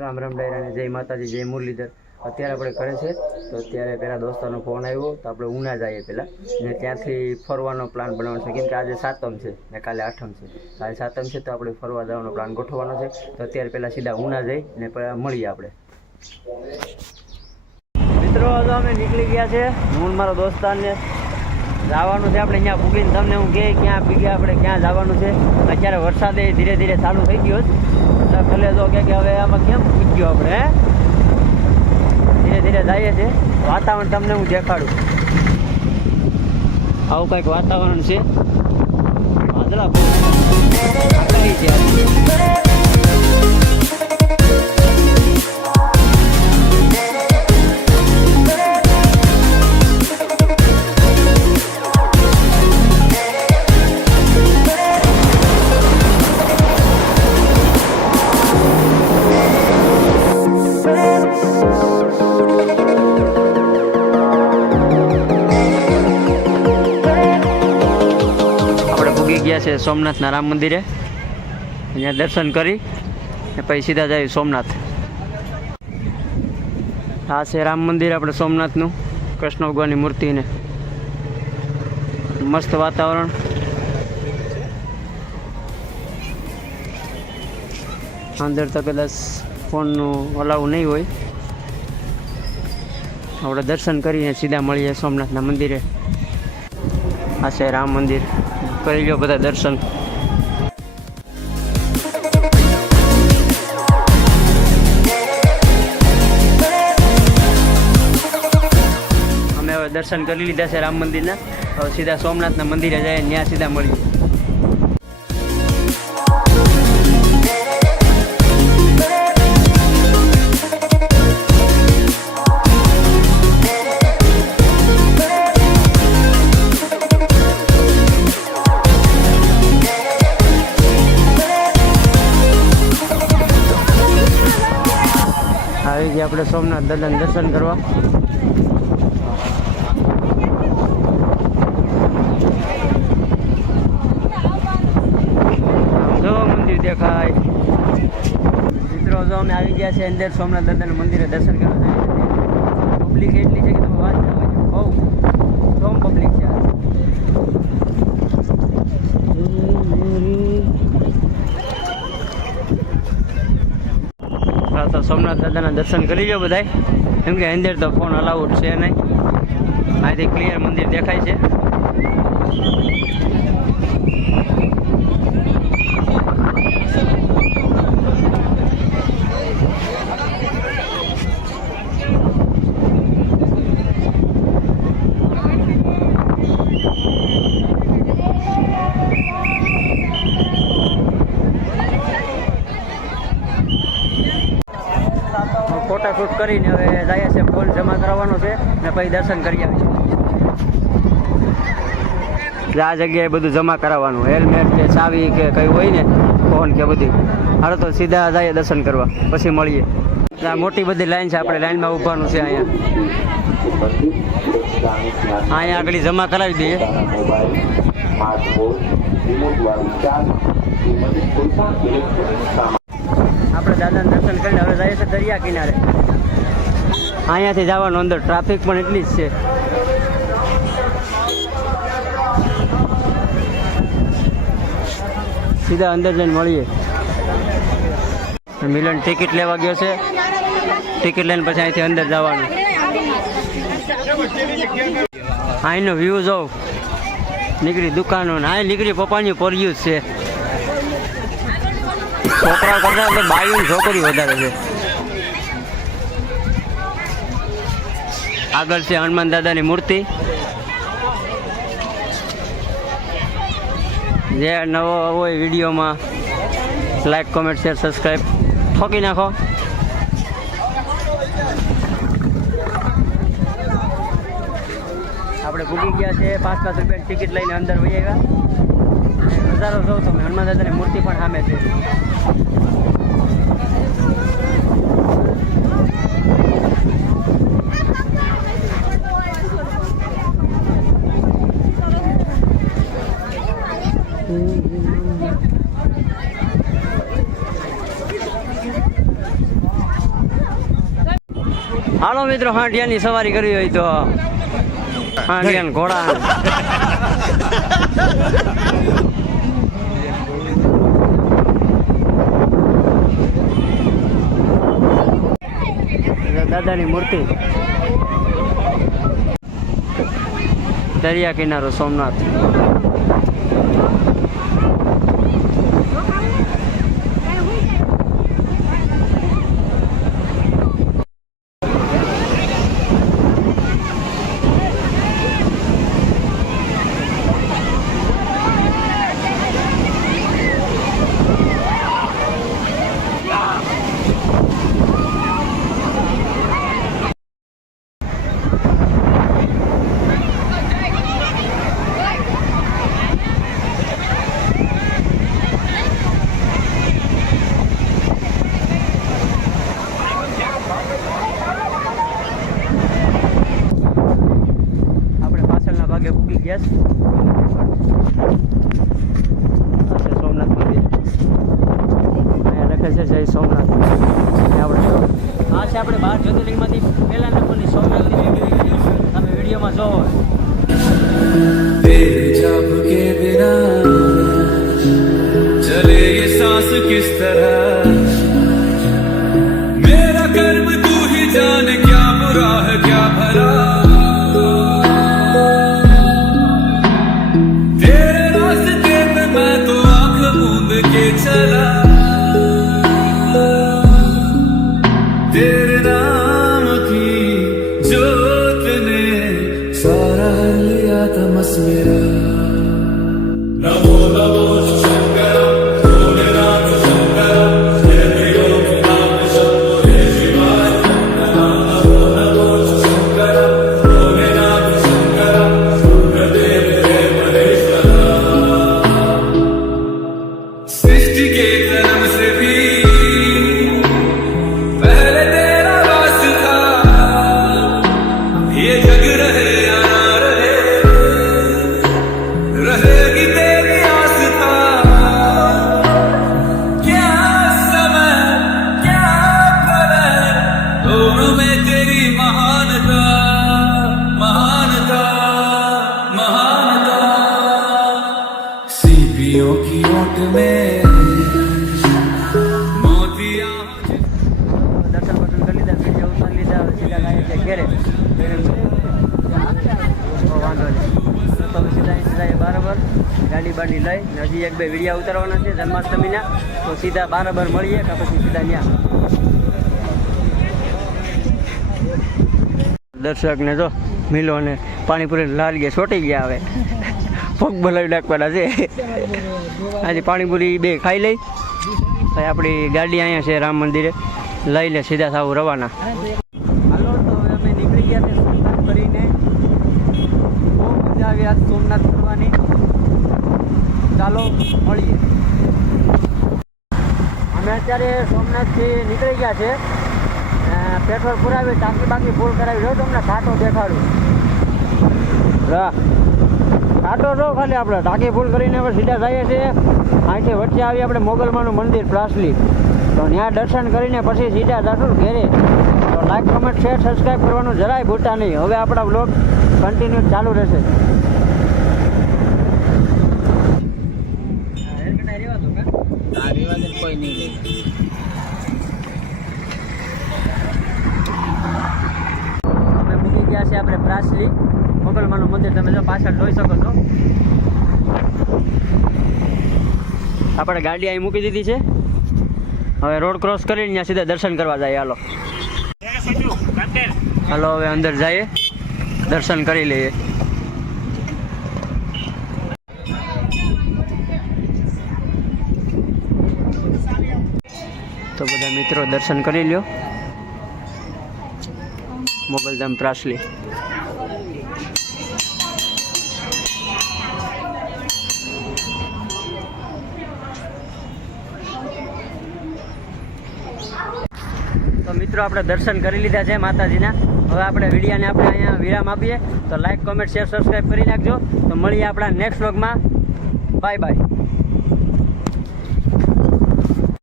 રામ રામ ડાયરાને જય માતાજી જય મુરલીધર। અત્યારે આપણે ઘરે છે તો અત્યારે પહેલાં દોસ્તારનો ફોન આવ્યો તો આપણે ઉના જઈએ પહેલાં ને ત્યાંથી ફરવાનો પ્લાન બનાવવાનો છે, કેમ કે આજે સાતમ છે ને કાલે આઠમ છે। કાલે સાતમ છે તો આપણે ફરવા જવાનો પ્લાન ગોઠવવાનો છે। તો અત્યારે પહેલાં સીધા ઉના જઈ ને પહેલાં મળીએ આપણે મિત્રો। તો અમે નીકળી ગયા છે, હું મારો દોસ્તારને જવાનું છે આપણે અહીંયા પૂગીને તમને હું કે ક્યાં પૂગ્યા આપણે ક્યાં જવાનું છે। અત્યારે વરસાદ ધીરે ધીરે ચાલુ થઈ ગયો છે, ભલે તો કે હવે આમાં કેમ પૂગ્યો આપણે ધીરે ધીરે જઈએ છીએ। વાતાવરણ તમને હું દેખાડું, આવું કંઈક વાતાવરણ છે, વાદળા આગાહી છે। ગયા છે સોમનાથના રામ મંદિરે, અહીંયા દર્શન કરી ને પછી સીધા જાય સોમનાથ। આ છે રામ મંદિર આપણે સોમનાથનું, કૃષ્ણ ભગવાનની મૂર્તિને મસ્ત વાતાવરણ। અંદર તો કદાચ ફોનનું અલાઉ નહીં હોય, આપણે દર્શન કરીને સીધા મળીએ સોમનાથના મંદિરે। આ છે રામ મંદિર, કરી લો બધા દર્શન। અમે હવે દર્શન કરી લીધા છે રામ મંદિરના, હવે સીધા સોમનાથના મંદિરે જાય, ત્યાં સીધા મળીએ। આવી ગયા આપણે સોમનાથ દાદાને દર્શન કરવા। આમ જો મંદિર દેખાય મિત્રો। જો અમે આવી ગયા છે અંદર સોમનાથ દાદાના મંદિરે દર્શન કરવા જાય। પબ્લિક એટલી છે કે તમે વાત ન હોય, બહુ ધોમ પબ્લિક છે। તો સોમનાથ દાદાના દર્શન કરી લો બધાય, કેમ કે અંદર તો ફોન અલાઉડ છે નહીં, અહીંથી ક્લિયર મંદિર દેખાય છે। ફોટા શૂટ કરીને હવે જાય છે, ફોન જમા કરાવવાનો છે ને પછી દર્શન કરી આવીશું। આ જગ્યાએ બધું જમા કરાવવાનું, હેલ્મેટ કે ચાવી કે કંઈ હોય ને ફોન કે બધું। હાલો તો સીધા જઈએ દર્શન કરવા, પછી મળીએ। આ મોટી બધી લાઈન છે, આપણે લાઈનમાં ઊભાનું છે। અહીંયા આગળ જમા કરાવી દઈએ। આપણે દાદાને દર્શન કરીને હવે જઈએ છીએ દરિયા કિનારે। અહીંયાથી જવાનું, અંદર ટ્રાફિક પણ એટલી જ છે। સીધા અંદર જઈને મળીએ। મિલન ટિકિટ લેવા ગયો છે, ટિકિટ લઈને પછી અહીંથી અંદર જવાનું। અહીંનો વ્યૂ જોઉં, નીકળી દુકાનો ને અહીં નીકળી પપ્પાની પોરિયું જ છે। છોકરા કરતા તો બાયું છોકરી વધારે છે। આગળ છે હનુમાન દાદાની મૂર્તિ। જે નવો હોય વિડીયોમાં લાઈક કોમેન્ટ શેર સબસ્ક્રાઈબ ઠોકી નાખો। આપણે ભૂગી ગયા છે, 5-5 રૂપિયાની ટિકિટ લઈને અંદર વહી આવ્યા। નજારો જોઉં તમે, હનુમાન દાદાની મૂર્તિ પણ સામે છે। હાલો મિત્રો, હાંડિયાની સવારી કરવી હોય તો હાંડિયાન ઘોડા દાદાની મૂર્તિ, દરિયા કિનારો સોમનાથ. પૂગી ગયા છે સોમનાથ મંદિર. અહીંયા લખે છે જય સોમનાથ. આપણે આ છે આપણે 12 જ્યોતિર્લિંગમાંથી પહેલા નંબરની સોમનાથની તમે વિડીયોમાં જોવો. जब के बिना चले ये सांस किस तरह, मेरा कर्म तू ही जाने क्या बुरा है क्या भला, तेरे रास्ते पे मैं तो आंख मूंद के चला, तेरे नाम की जोत ने सारा लिया तमस मेरा. नमो नमो शंकर भोलेनाथ शंकर, जय त्रिलोक नाम शंभो जय शिवाय. नमो नमो शंकर भोलेनाथ शंकर, रुद्रदेव जय महेश्वर. सृष्टि के कर्म से भी पहले तेरा वास था, ये जग रहे या ना रहे, रहेगी तेरी आस्था. क्या समय क्या प्रलय, दोनों में तेरी महानता महानता महानता. सीपियों की ओट में मोतियां દર્શન બર્શન કરી લીધા, વિડીયો ઉતારી લીધા, સીધા ગાડી છે ઘેરે. વાંધો નહીં તો સીધા બરાબર ગાડી બાડી લઈ હજી એક બે વિડીયા ઉતારવાના છે જન્માષ્ટમીના, તો સીધા બરાબર મળીએ કે પછી સીધા ત્યાં. દર્શકને જો મિલો અને પાણીપુરી લાલ ગયા છોટી ગયા, હવે પગ બોલાવી નાખવાના છે. આજે પાણીપુરી બે ખાઈ લઈ પછી આપણી ગાડી અહીંયા છે રામ મંદિરે લઈને સીધા થાવ રવાના. હાલો તો હવે અમે નીકળી ગયા છે સોમનાથ કરીને. બહુ મજા આવી આજ સોમનાથ ફરવાની. ચાલો મળીએ. અમે અત્યારે સોમનાથથી નીકળી ગયા છે. પેટ્રોલ પુરાવી ટાંકી બાકી ફૂલ કરાવી રહ્યો, તમને ઘાટો દેખાડું. ઘાટો જો ખાલી આપણે ટાંકી ફૂલ કરીને હવે સીધા જઈએ છીએ. અહીંથી વચ્ચે આવી આપણે મોગલમાનું મંદિર પ્રાસલી, તો ત્યાં દર્શન કરીને પછી સીધા જશું ઘેરે. તો લાઈક કમેન્ટ શેર સબસ્ક્રાઈબ કરવાનું જરાય ભૂલતા નહીં. હવે આપણા બ્લોગ કન્ટિન્યુ ચાલુ રહેશે. કોઈ નહીં અમે મૂકી ગયા છે આપણે પ્રાસલી મોગલમાનું મંદિર. તમે જો પાછળ જોઈ શકો છો. આપણે ગાડી અહીં મૂકી દીધી છે. હવે રોડ ક્રોસ કરીને ત્યાં સીધા દર્શન કરવા જાય. હાલો હાલો હવે અંદર જઈએ, દર્શન કરી લઈએ. તો બધા મિત્રો દર્શન કરી લ્યો મોગલધામ પ્રાસલી. તો મિત્રો આપણે દર્શન કરી લીધા છે માતાજીના. હવે આપણે વિડીયાને આપણે અહીંયા વિરામ આપીએ. તો લાઈક કોમેન્ટ શેર સબસ્ક્રાઈબ કરી નાખજો. તો મળીએ આપણા નેક્સ્ટ વ્લોગમાં. Bye bye.